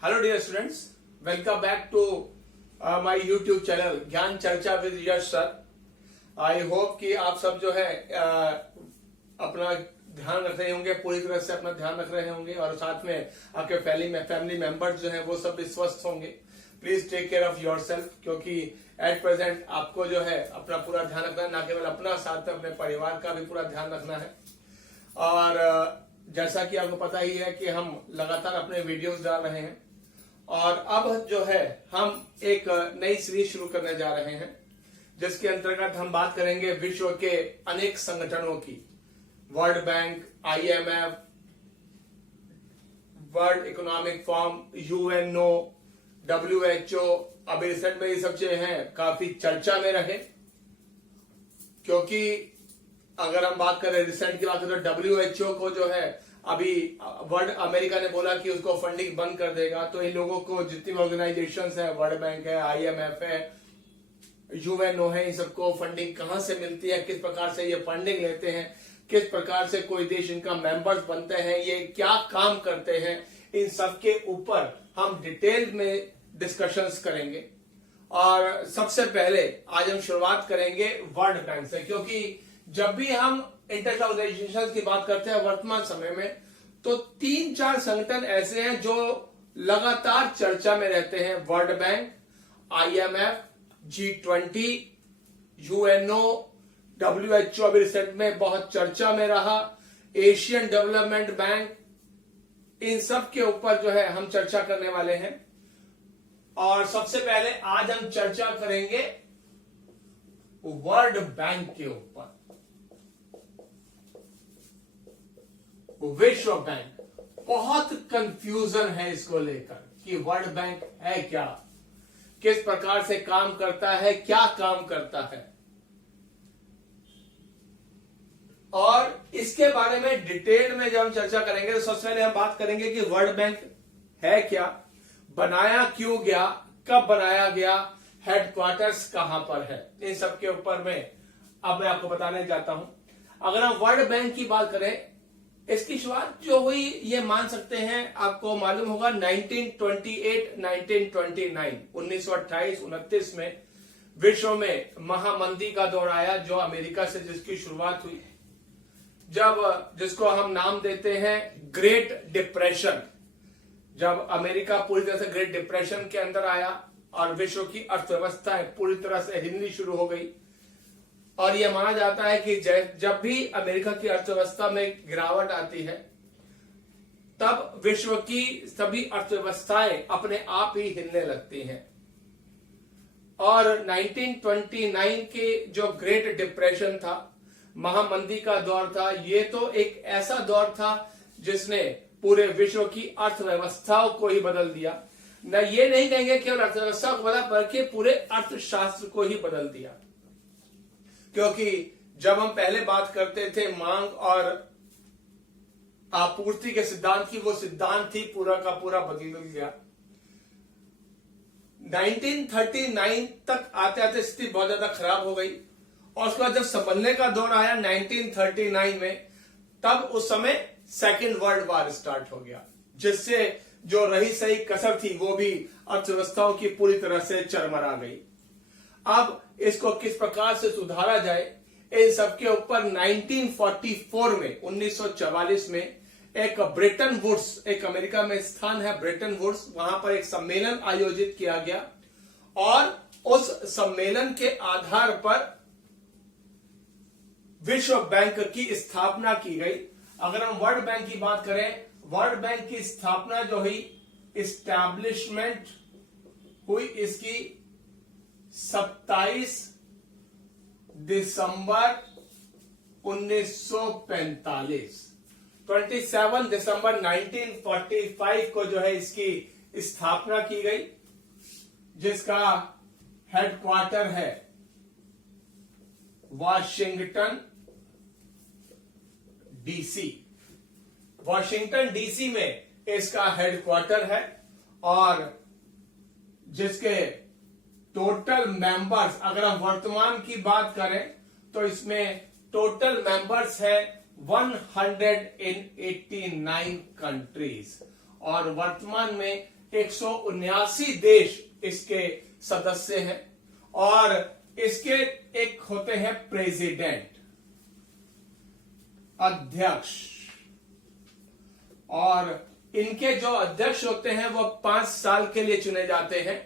Hello dear students, welcome back to my YouTube channel Gyan Charcha with Yash sir. I hope कि आप सब जो है अपना ध्यान रख रहे होंगे, पूरी तरह से अपना ध्यान रख रहे होंगे और साथ में आपके फैमिली मेंबर्स जो है वो सब भी स्वस्थ होंगे। Please take care of yourself, क्योंकि एट प्रेजेंट आपको जो है अपना पूरा ध्यान रखना है, ना केवल अपना, साथ में अपने परिवार का भी पूरा ध्यान रखना है। और जैसा कि आपको पता ही है कि हम लगातार अपने वीडियोस डाल रहे हैं और अब जो है हम एक नई सीरीज शुरू करने जा रहे हैं, जिसके अंतर्गत हम बात करेंगे विश्व के अनेक संगठनों की। World bank, IMF, world economic forum, UNO, WHO। अभी रिसेंट में ये सब चीजें हैं काफी चर्चा में रहे, क्योंकि अगर हम बात करें रिसेंट की बात करें तो WHO को जो है अभी वर्ल्ड अमेरिका ने बोला कि उसको फंडिंग बंद कर देगा। तो इन लोगों को जितनी ऑर्गेनाइजेशंस है, वर्ल्ड बैंक है, IMF है, UNO है, इन सबको फंडिंग कहां से मिलती है, किस प्रकार से ये फंडिंग लेते हैं, किस प्रकार से कोई देश इनका मेंबर्स बनते हैं, ये क्या काम करते हैं, इन सब के ऊपर हम डिटेल में डिस्कशंस करेंगे। और सबसे पहले आज हम शुरुआत करेंगे वर्ल्ड बैंक से, क्योंकि जब भी हम इंटरनेशनल ऑर्गेनाइजेशन की बात करते हैं वर्तमान समय में, तो 3-4 संगठन ऐसे हैं जो लगातार चर्चा में रहते हैं। World bank, IMF, G20, UNO, WHO अभी रिसेंट में बहुत चर्चा में रहा, एशियन डेवलपमेंट बैंक, इन सब के ऊपर जो है हम चर्चा करने वाले हैं। और सबसे पहले आज हम चर्चा करेंगे वर्ल्ड बैंक के ऊपर। विश्व बैंक, बहुत कंफ्यूजन है इसको लेकर कि वर्ल्ड बैंक है क्या, किस प्रकार से काम करता है, क्या काम करता है, और इसके बारे में डिटेल में जब हम चर्चा करेंगे तो सबसे पहले हम बात करेंगे कि वर्ल्ड बैंक है क्या, बनाया क्यों गया, कब बनाया गया, हेडक्वार्टर्स कहां पर है, इन सब के ऊपर में अब मैं आपको बताने जाता हूं। अगर हम वर्ल्ड बैंक की बात करें, इसकी शुरुआत जो हुई ये मान सकते हैं, आपको मालूम होगा 1928, 1929, 1928-29 में विश्व में महामंदी का दौर आया, जो अमेरिका से जिसकी शुरुआत हुई, जब जिसको हम नाम देते हैं ग्रेट डिप्रेशन। जब अमेरिका पूरी तरह से ग्रेट डिप्रेशन के अंदर आया और विश्व की अर्थव्यवस्था पूरी तरह से हिलनी शुरू हो गई, और यह माना जाता है कि जब भी अमेरिका की अर्थव्यवस्था में गिरावट आती है, तब विश्व की सभी अर्थव्यवस्थाएं अपने आप ही हिलने लगती हैं। और 1929 के जो ग्रेट डिप्रेशन था, महामंदी का दौर था, ये तो एक ऐसा दौर था जिसने पूरे विश्व की अर्थव्यवस्थाओं को ही बदल दिया। न ये नहीं कहेंगे केवल अर्थव्यवस्था को बदला, बल्कि पूरे अर्थशास्त्र को ही बदल दिया। क्योंकि जब हम पहले बात करते थे मांग और आपूर्ति के सिद्धांत की, वो सिद्धांत ही पूरा का पूरा बदल गया। 1939 तक आते आते स्थिति बहुत ज्यादा खराब हो गई, और उसके बाद जब संभलने का दौर आया 1939 में, तब उस समय सेकेंड वर्ल्ड वॉर स्टार्ट हो गया, जिससे जो रही सही कसर थी वो भी अर्थव्यवस्थाओं की पूरी तरह से चरमरा गई। अब इसको किस प्रकार से सुधारा जाए, इन सबके ऊपर 1944 में 1944 में एक ब्रेटन वुड्स, एक अमेरिका में स्थान है ब्रेटन वुड्स, वहां पर एक सम्मेलन आयोजित किया गया, और उस सम्मेलन के आधार पर विश्व बैंक की स्थापना की गई। अगर हम वर्ल्ड बैंक की बात करें, वर्ल्ड बैंक की स्थापना जो हुई, इस्टेब्लिशमेंट हुई इसकी 27 दिसंबर 1945, 27 दिसंबर 1945 को जो है इसकी स्थापना की गई, जिसका हेडक्वार्टर है वाशिंगटन DC। वाशिंगटन DC में इसका हेडक्वार्टर है, और जिसके टोटल मेंबर्स, अगर हम वर्तमान की बात करें तो इसमें टोटल मेंबर्स है 189 कंट्रीज, और वर्तमान में 179 देश इसके सदस्य हैं और इसके एक होते हैं प्रेसिडेंट, अध्यक्ष, और इनके जो अध्यक्ष होते हैं वो 5 साल के लिए चुने जाते हैं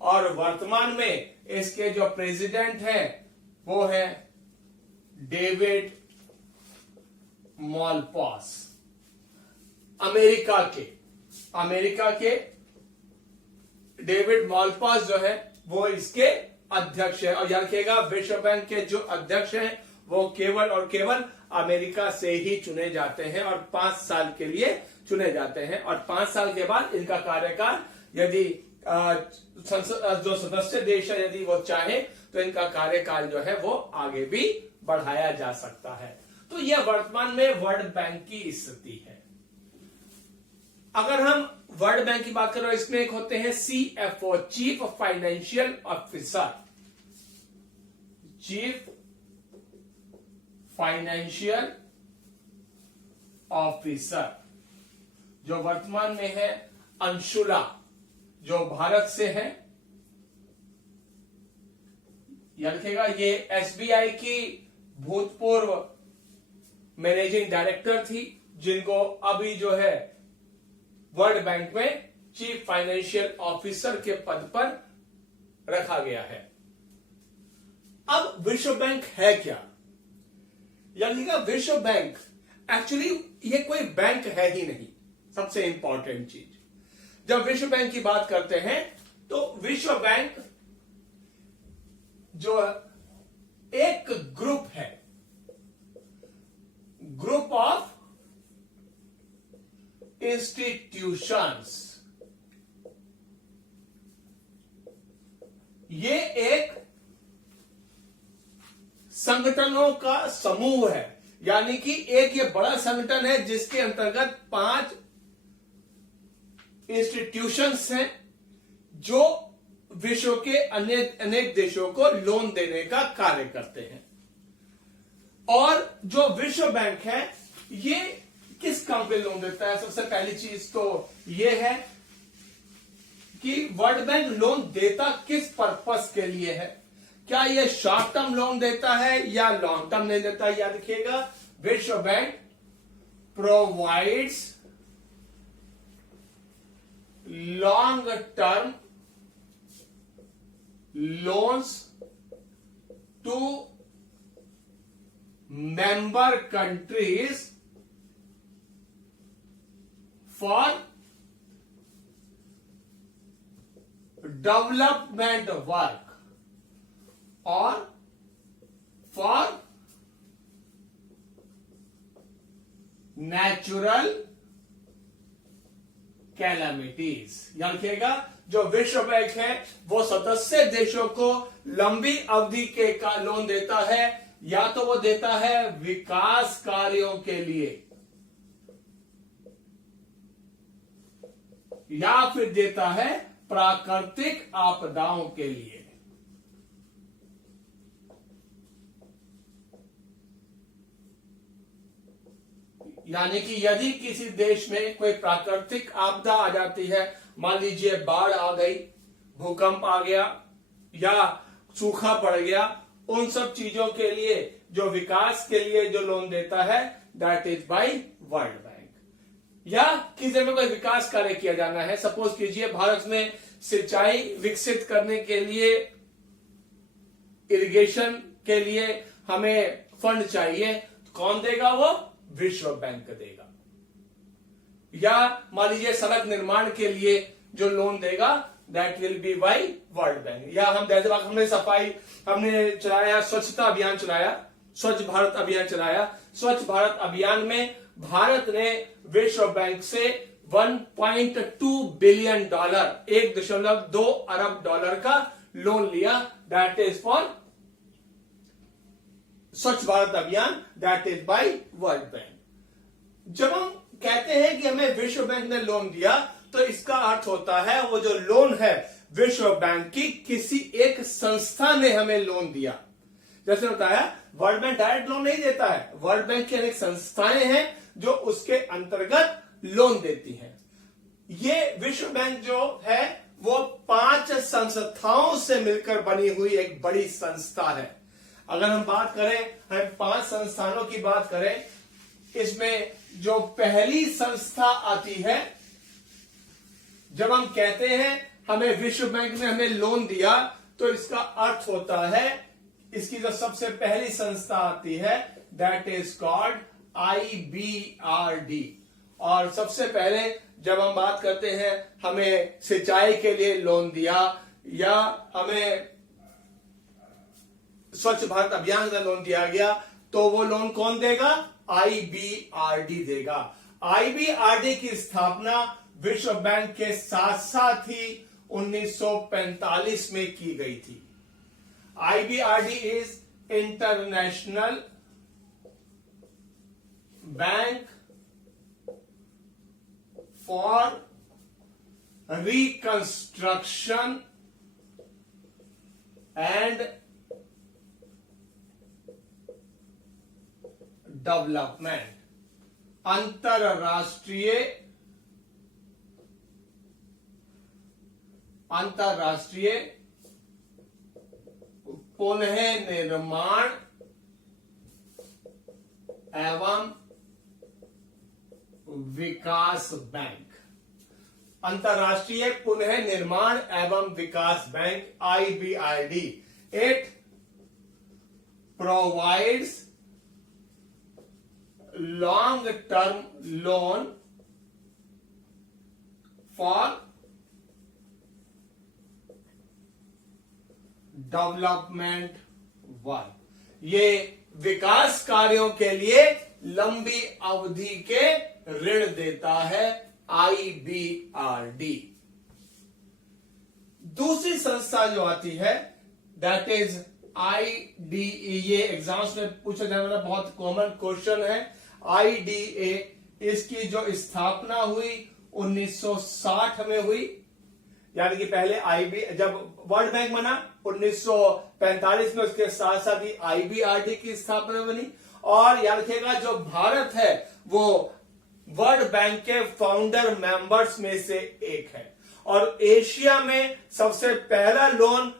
और वर्तमान में इसके जो प्रेसिडेंट हैं वो है डेविड मालपास, अमेरिका के डेविड मालपास जो है वो इसके अध्यक्ष है। और याद रखिएगा विश्व बैंक के जो अध्यक्ष हैं वो केवल और केवल अमेरिका से ही चुने जाते हैं और 5 साल के लिए चुने जाते हैं और 5 साल के बाद इनका कार्यकाल यदि जो सदस्य देश है यदि वो चाहे तो इनका कार्यकाल जो है वो आगे भी बढ़ाया जा सकता है। तो यह वर्तमान में वर्ल्ड बैंक की स्थिति है। अगर हम वर्ल्ड बैंक की बात करें इसमें एक होते हैं CFO, chief financial officer, chief financial officer, जो वर्तमान में है अंशुला, जो भारत से है। याद रखिएगा ये SBI की भूतपूर्व मैनेजिंग डायरेक्टर थी जिनको अभी जो है वर्ल्ड बैंक में चीफ फाइनेंशियल ऑफिसर के पद पर रखा गया है। अब विश्व बैंक है क्या? यानी कि विश्व बैंक एक्चुअली ये कोई बैंक है ही नहीं। सबसे इंपॉर्टेंट चीज, जब विश्व बैंक की बात करते हैं तो विश्व बैंक जो एक ग्रुप है, ग्रुप ऑफ इंस्टीट्यूशंस, ये एक संगठनों का समूह है। यानी कि एक ये बड़ा संगठन है जिसके अंतर्गत 5 इंस्टीट्यूशंस हैं जो विश्व के अनेक देशों को लोन देने का कार्य करते हैं। और जो विश्व बैंक है ये किस काम पे लोन देता है? सबसे पहली चीज तो ये है कि वर्ल्ड बैंक लोन देता किस पर्पस के लिए है। क्या ये शॉर्ट टर्म लोन देता है या लॉन्ग टर्म नहीं देता? याद रखिएगा विश्व bank provides long term loans to member countries for development work और फॉर नेचुरल कैलामिटीज। याद रखिएगा जो विश्व बैंक है वो सदस्य देशों को लंबी अवधि के का लोन देता है, या तो वो देता है विकास कार्यों के लिए या फिर देता है प्राकृतिक आपदाओं के लिए। यानी कि यदि किसी देश में कोई प्राकृतिक आपदा आ जाती है, मान लीजिए बाढ़ आ गई, भूकंप आ गया या सूखा पड़ गया, उन सब चीजों के लिए जो विकास के लिए जो लोन देता है that is by World Bank. या किसी जगह कोई विकास कार्य किया जाना है, सपोज कीजिए भारत में सिंचाई विकसित करने के लिए, इरिगेशन के लिए हमें फंड चाहिए, तो कौन देगा? वो विश्व बैंक देगा। या मान लीजिए सड़क निर्माण के लिए जो लोन देगा that will be by World Bank. या हम जैसे हमने सफाई हमने चलाया, स्वच्छता अभियान चलाया, स्वच्छ भारत अभियान चलाया। स्वच्छ भारत अभियान में भारत ने विश्व बैंक से $1.2 बिलियन, $1.2 अरब का लोन लिया, दैट इज फॉर स्वच्छ भारत अभियान, that is by World bank. जब हम कहते हैं कि हमें विश्व बैंक ने लोन दिया तो इसका अर्थ होता है वो जो लोन है विश्व बैंक की किसी एक संस्था ने हमें लोन दिया। जैसे बताया वर्ल्ड बैंक डायरेक्ट लोन नहीं देता है, वर्ल्ड बैंक की अनेक संस्थाएं हैं जो उसके अंतर्गत लोन देती हैं। ये विश्व बैंक जो है वो 5 संस्थाओं से मिलकर बनी हुई एक बड़ी संस्था है। अगर हम बात करें, हम 5 संस्थानों की बात करें, इसमें जो पहली संस्था आती है, जब हम कहते हैं हमें विश्व बैंक ने हमें लोन दिया, तो इसका अर्थ होता है, इसकी जो सबसे पहली संस्था आती है दैट इज कॉल्ड IBRD। और सबसे पहले जब हम बात करते हैं हमें सिंचाई के लिए लोन दिया या हमें स्वच्छ भारत अभियान का लोन दिया गया, तो वो लोन कौन देगा? IBRD देगा। IBRD की स्थापना विश्व बैंक के साथ साथ ही 1945 में की गई थी। IBRD is international bank for reconstruction and development, अंतरराष्ट्रीय पुनः निर्माण एवं विकास बैंक। अंतरराष्ट्रीय पुनः निर्माण एवं विकास bank IBRD। It provides long term loan for development work. ये विकास कार्यों के लिए लंबी अवधि के ऋण देता है IBRD। दूसरी संस्था जो आती है दैट इज IDA। ये एग्जाम्स में पूछा जाने वाला बहुत कॉमन क्वेश्चन है। IDA, इसकी जो स्थापना हुई 1960 में हुई, यानी कि पहले जब वर्ल्ड बैंक बना 1945 में, उसके साथ साथ ही IBRD की स्थापना बनी। और याद रखिएगा, जो भारत है वो वर्ल्ड बैंक के फाउंडर मेंबर्स में से एक है। और एशिया में सबसे पहला लोन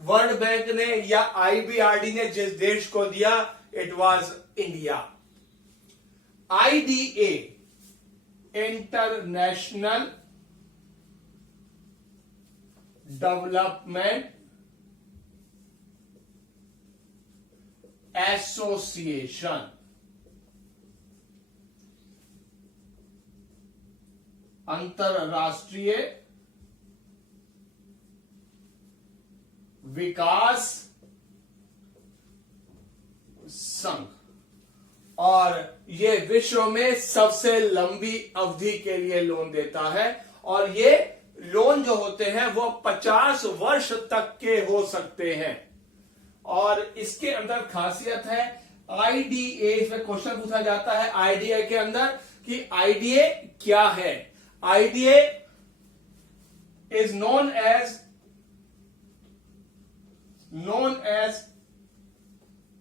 वर्ल्ड बैंक ने या IBRD ने जिस देश को दिया, it was India. IDA, international development association, अंतरराष्ट्रीय विकास संघ। और ये विश्व में सबसे लंबी अवधि के लिए लोन देता है। और ये लोन जो होते हैं वो 50 वर्ष तक के हो सकते हैं। और इसके अंदर खासियत है IDA, इसमें क्वेश्चन पूछा जाता है IDA के अंदर कि IDA क्या है। IDA is known as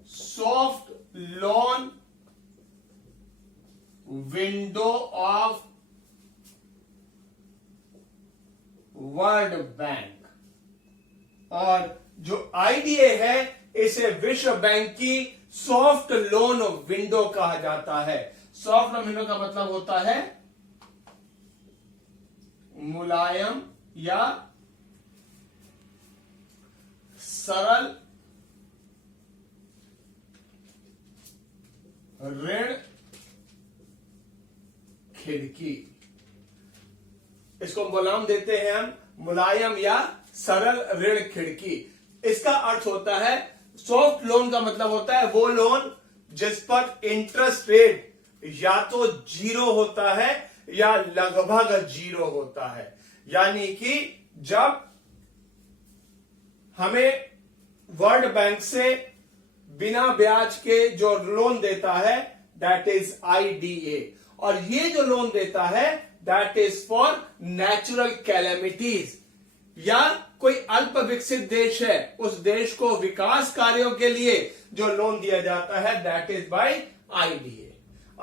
soft loan window of world bank. और जो IDA है इसे विश्व बैंक की सॉफ्ट लोन विंडो कहा जाता है। सॉफ्ट लोन विंडो का मतलब होता है मुलायम या सरल ऋण खिड़की। इसको गुलाम देते हैं हम मुलायम या सरल ऋण खिड़की। इसका अर्थ होता है, सॉफ्ट लोन का मतलब होता है वो लोन जिस पर इंटरेस्ट रेट या तो 0 होता है या लगभग 0 होता है। यानी कि जब हमें वर्ल्ड बैंक से बिना ब्याज के जो लोन देता है दैट इज IDA। और ये जो लोन देता है that is for natural calamities, या कोई अल्प विकसित देश है उस देश को विकास कार्यों के लिए जो लोन दिया जाता है that is by IDA।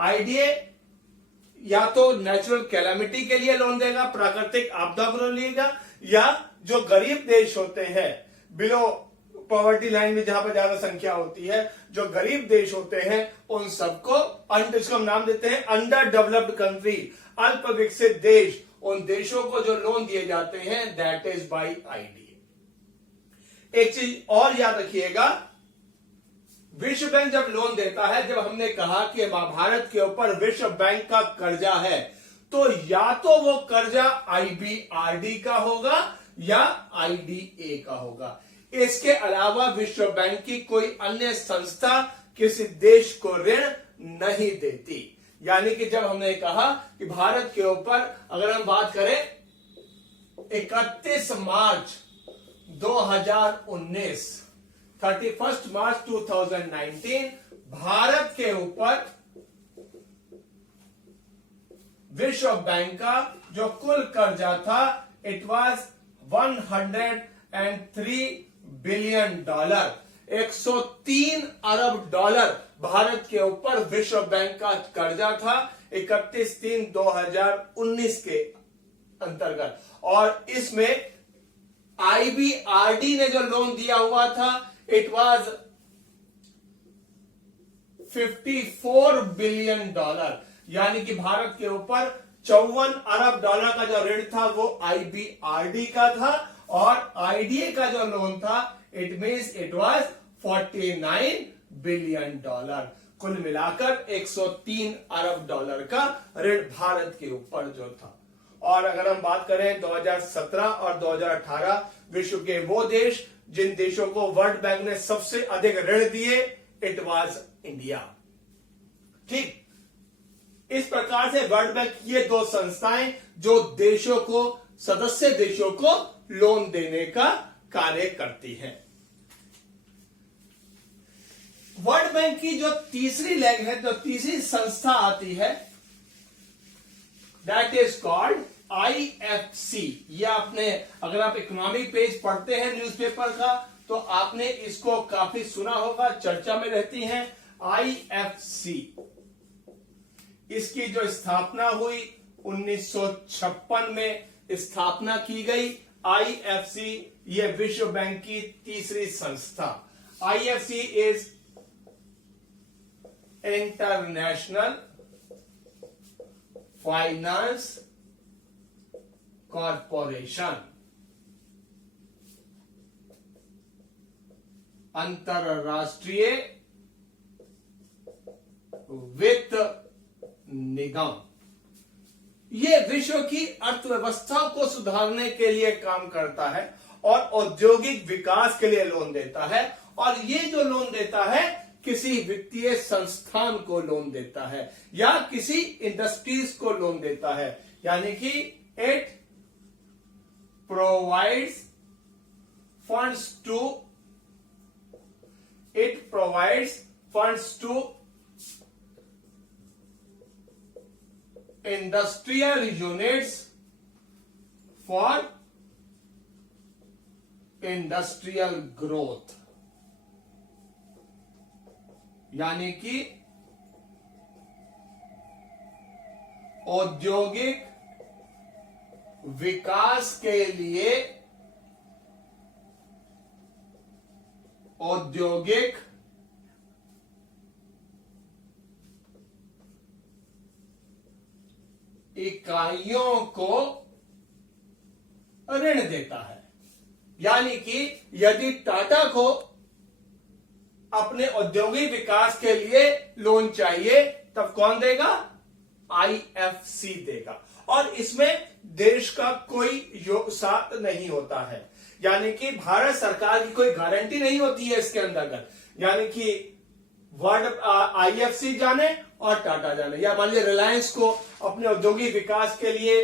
IDA या तो नेचुरल कैलामिटी के लिए लोन देगा, प्राकृतिक आपदा को लोन लेगा, या जो गरीब देश होते हैं बिलो पॉवर्टी लाइन में जहां पर ज्यादा संख्या होती है, जो गरीब देश होते हैं उन सबको, इसको हम नाम देते हैं अंडर डेवलप्ड कंट्री, अल्प विकसित देश, उन देशों को जो लोन दिए जाते हैं दैट इज बाय आईडीए। एक चीज और याद रखिएगा, विश्व बैंक जब लोन देता है, जब हमने कहा कि भारत के ऊपर विश्व बैंक का कर्जा है, तो या तो वो कर्जा आईबीआरडी का होगा या आईडीए का होगा। इसके अलावा विश्व बैंक की कोई अन्य संस्था किसी देश को ऋण नहीं देती। यानी कि जब हमने कहा कि भारत के ऊपर अगर हम बात करें 31 मार्च 2019, 31 मार्च 2019 भारत के ऊपर विश्व बैंक का जो कुल कर्जा था it was 103 billion dollar, 103 Arab dollar Bharat के ऊपर विश्व बैंक का कर्जा था 31/3/2019 के अंतर्गत। और इसमें आईबीआरडी ने जो लोन दिया हुआ था इट वाज 54 बिलियन डॉलर, यानी कि भारत के ऊपर 54 अरब डॉलर का जो ऋण था वो आईबीआरडी का था, और आईडीए का जो लोन था it means it was 49 billion dollar. कुल मिलाकर 103 अरब डॉलर का ऋण भारत के ऊपर जो था। और अगर हम बात करें 2017 और 2018 विश्व के वो देश जिन देशों को वर्ल्ड बैंक ने सबसे अधिक ऋण दिए, इट वाज इंडिया। ठीक, इस प्रकार से वर्ल्ड बैंक ये दो संस्थाएं जो देशों को, सदस्य देशों को लोन देने का कार्य करती हैं। वर्ल्ड बैंक की जो तीसरी लेग है, जो तीसरी संस्था आती है दैट इज कॉल्ड आईएफसी। ये आपने, अगर आप इकोनॉमिक पेज पढ़ते हैं न्यूज़पेपर का, तो आपने इसको काफी सुना होगा, चर्चा में रहती हैं। आईएफसी, इसकी जो स्थापना हुई 1956 में स्थापना की गई। आईएफसी ये विश्व बैंक की तीसरी संस्था। IFC is international finance corporation, अंतरराष्ट्रीय वित्त निगम। ये विश्व की अर्थव्यवस्था को सुधारने के लिए काम करता है और औद्योगिक विकास के लिए लोन देता है। और ये जो लोन देता है किसी वित्तीय संस्थान को लोन देता है या किसी इंडस्ट्रीज को लोन देता है। यानी कि it provides funds to industrial units for industrial growth. यानी कि औद्योगिक विकास के लिए औद्योगिक इकाइयों को ऋण देता है। यानी कि यदि टाटा को अपने औद्योगिक विकास के लिए लोन चाहिए तब कौन देगा? आईएफसी देगा। और इसमें देश का कोई साथ नहीं होता है, यानी कि भारत सरकार की कोई गारंटी नहीं होती है इसके अंतर्गत। यानी कि वर्ल्ड आईएफसी जाने और टाटा जाने, या मान लीजिए रिलायंस को अपने औद्योगिक विकास के लिए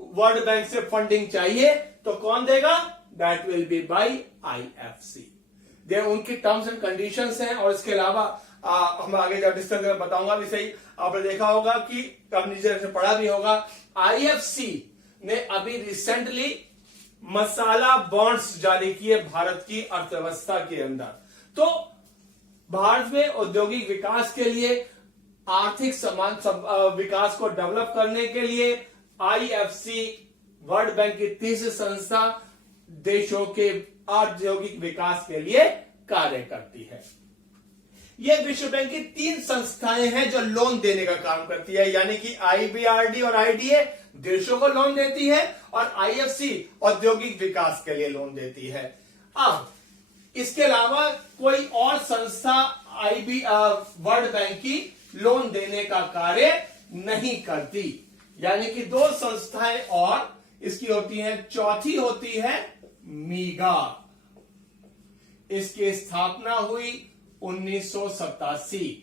वर्ल्ड बैंक से फंडिंग चाहिए तो कौन देगा? That will be by IFC. They उनकी टर्म्स एंड कंडीशंस हैं। और इसके अलावा हम आगे जब डिस्कस करें बताऊंगा भी सही। आपने देखा होगा कि आपने नीचे से पढ़ा भी होगा, आईएफसी ने अभी रिसेंटली मसाला बॉन्ड्स जारी किए भारत की अर्थव्यवस्था के अंदर। तो भारत में औद्योगिक विकास के लिए आर्थिक समान विकास को डेवलप करने के लिए आईएफसी वर्ल्ड बैंक की तीसरी संस्था देशों के औद्योगिक विकास के लिए कार्य करती है। ये विश्व बैंक की 3 संस्थाएं हैं जो लोन देने का काम करती है, यानी कि आईबीआरडी और आईडीए देशों को लोन देती है और आईएफसी औद्योगिक विकास के लिए लोन देती है। अब इसके अलावा कोई और संस्था वर्ल्ड बैंक की लोन देने का कार्य नहीं करती, यानी कि 2 संस्थाएं और इसकी होती हैं। चौथी होती है मीगा। इसकी स्थापना हुई 1987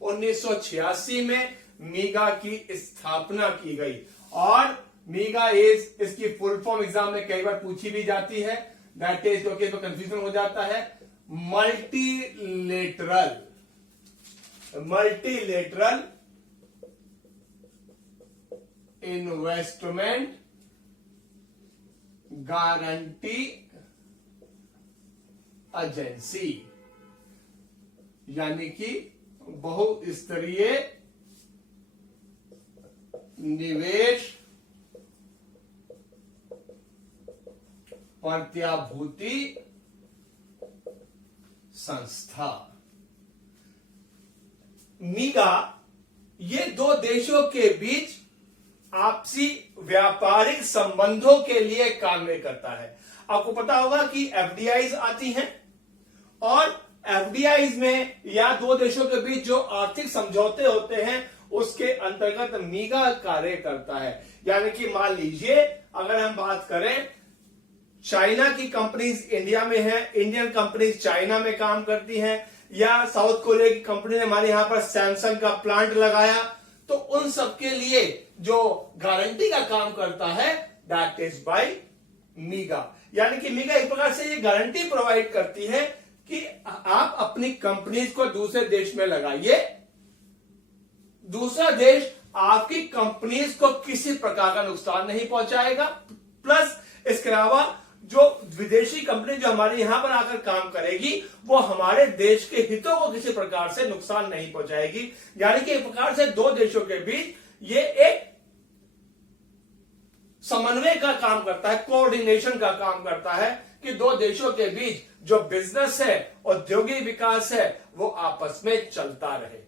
1986 में मीगा की स्थापना की गई। और मीगा इसकी फुल फॉर्म एग्जाम में कई बार पूछी भी जाती है, दैट इज क्योंकि तो कंफ्यूजन हो जाता है। मल्टीलेटरल इन्वेस्टमेंट गारंटी एजेंसी, यानी कि बहुस्तरीय निवेश प्रत्याभूति संस्था। मीगा ये 2 देशों के बीच आपसी व्यापारिक संबंधों के लिए कार्य करता है। आपको पता होगा कि एफडीआईज आती हैं और एफडीआईज में या 2 देशों के बीच जो आर्थिक समझौते होते हैं उसके अंतर्गत मीगा कार्य करता है। यानी कि मान लीजिए अगर हम बात करें चाइना की कंपनीज इंडिया में है, इंडियन कंपनीज चाइना में काम करती हैं, या साउथ कोरिया की कंपनी ने हमारे यहां पर सैमसंग का प्लांट लगाया, तो उन सब के लिए जो गारंटी का काम करता है दैट इज बाय मीगा। यानी कि मीगा एक प्रकार से ये गारंटी प्रोवाइड करती है कि आप अपनी कंपनीज को दूसरे देश में लगाइए, दूसरा देश आपकी कंपनीज को किसी प्रकार का नुकसान नहीं पहुंचाएगा, प्लस इसके अलावा जो विदेशी कंपनी जो हमारे यहां पर आकर काम करेगी वो हमारे देश के हितों को किसी प्रकार से नुकसान नहीं पहुंचाएगी। यानी कि एक प्रकार से 2 देशों के बीच ये एक समन्वय का काम करता है, कोऑर्डिनेशन का काम करता है कि 2 देशों के बीच जो बिजनेस है, औद्योगिक विकास है, वो आपस में चलता रहे,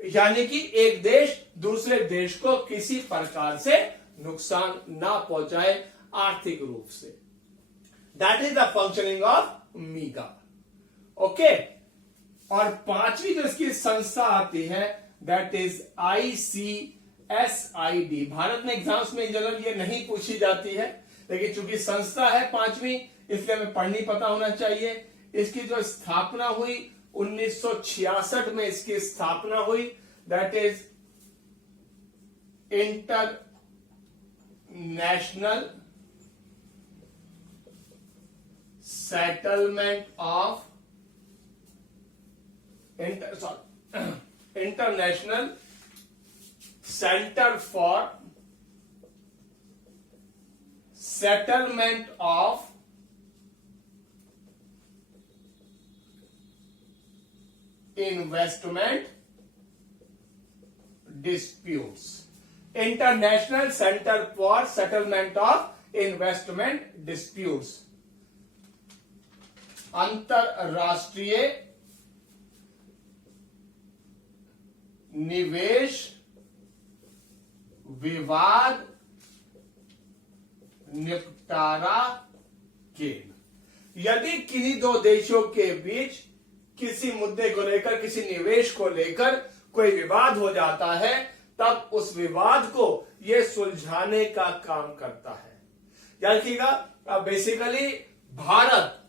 यानी कि एक देश दूसरे देश को किसी प्रकार से नुकसान ना पहुंचाए आर्थिक रूप से। That is the functioning of मीगा। Okay, और 5वीं जो इसकी संस्था आती है दैट इज आईसीएसआईडी। भारत में एग्जाम्स में जनरल ये नहीं पूछी जाती है, लेकिन चूंकि संस्था है 5वीं इसलिए हमें पढ़नी पता होना चाहिए। इसकी जो स्थापना हुई 1966 में इसकी स्थापना हुई, that is international settlement of international centre for settlement of investment disputes. International centre for settlement of investment disputes, अंतरराष्ट्रीय निवेश विवाद निपटारा केंद्र। यदि किन्हीं 2 देशों के बीच किसी मुद्दे को लेकर, किसी निवेश को लेकर कोई विवाद हो जाता है, तब उस विवाद को यह सुलझाने का काम करता है। याद रखिएगा, बेसिकली भारत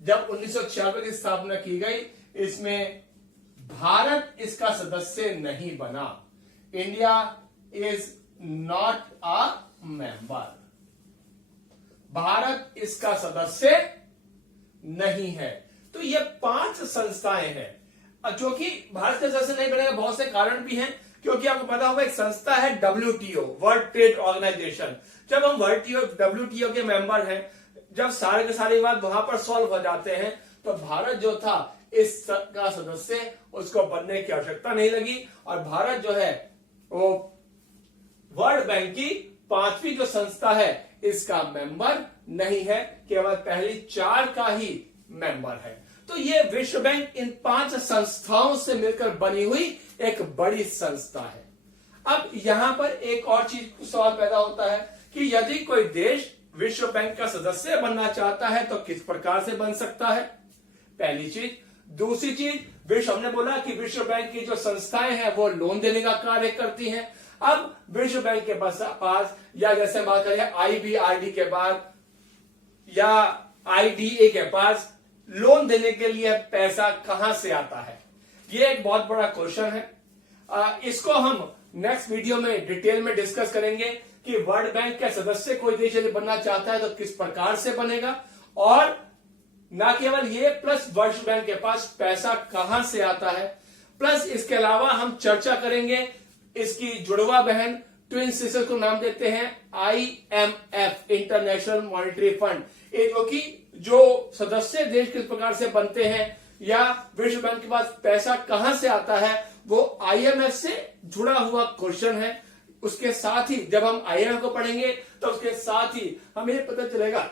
जब 1996 की स्थापना की गई, इसमें भारत इसका सदस्य नहीं बना। India is not a member, Bharat इसका सदस्य नहीं है। तो ये 5 संस्थाएं हैं जो कि भारत के सदस्य नहीं बनेगा। बहुत से कारण भी हैं, क्योंकि आपको पता होगा एक संस्था है WTO, वर्ल्ड ट्रेड ऑर्गेनाइजेशन। जब हम WTO के मेंबर हैं, जब सारे के सारे विवाद वहां पर सॉल्व हो जाते हैं तो भारत जो था इस का सदस्य, उसको बनने की आवश्यकता नहीं लगी और भारत जो है वो वर्ल्ड बैंक की 5वीं जो संस्था है इसका मेंबर नहीं है, केवल पहली 4 का ही मेंबर है। तो ये विश्व बैंक इन 5 संस्थाओं से मिलकर बनी हुई एक बड़ी संस्था है। अब यहां पर एक और चीज सवाल पैदा होता है कि यदि कोई देश विश्व बैंक का सदस्य बनना चाहता है तो किस प्रकार से बन सकता है, पहली चीज। दूसरी चीज, हमने बोला कि विश्व बैंक की जो संस्थाएं हैं वो लोन देने का कार्य करती हैं। अब विश्व बैंक के पास या जैसे बात करें IBRD के बाद या IDA के पास लोन देने के लिए पैसा कहां से आता है, ये एक बहुत बड़ा क्वेश्चन है। इसको हम नेक्स्ट वीडियो में डिटेल में डिस्कस करेंगे कि वर्ल्ड बैंक के सदस्य कोई देश यदि बनना चाहता है तो किस प्रकार से बनेगा, और ना केवल ये, प्लस वर्ल्ड बैंक के पास पैसा कहां से आता है। प्लस इसके अलावा हम चर्चा करेंगे इसकी जुड़वा बहन ट्विन सिस्टर को नाम देते हैं IMF, इंटरनेशनल मॉनेटरी फंड। ये जो सदस्य देश किस प्रकार से बनते हैं या विश्व बैंक के पास पैसा कहां से आता है, वो IMF से जुड़ा हुआ क्वेश्चन है। उसके साथ ही जब हम IMF को पढ़ेंगे तो उसके साथ ही हमें पता चलेगा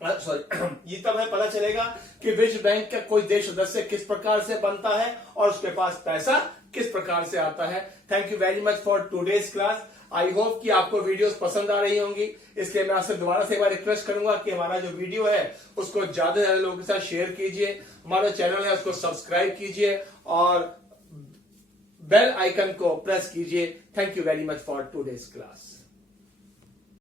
ये तब हमें पता चलेगा कि विश्व बैंक का कोई देश सदस्य किस प्रकार से बनता है और उसके पास पैसा किस प्रकार से आता है। Thank you very much for today's class. I hope कि आपको वीडियोस पसंद आ रही होंगी, इसलिए मैं आपसे दोबारा से एक बार रिक्वेस्ट करूंगा कि हमारा जो वीडियो है उसको ज्यादा से ज्यादा लोगों के साथ शेयर कीजिए, हमारा चैनल है उसको सब्सक्राइब कीजिए और बेल आइकन को प्रेस कीजिए। Thank you very much for today's class.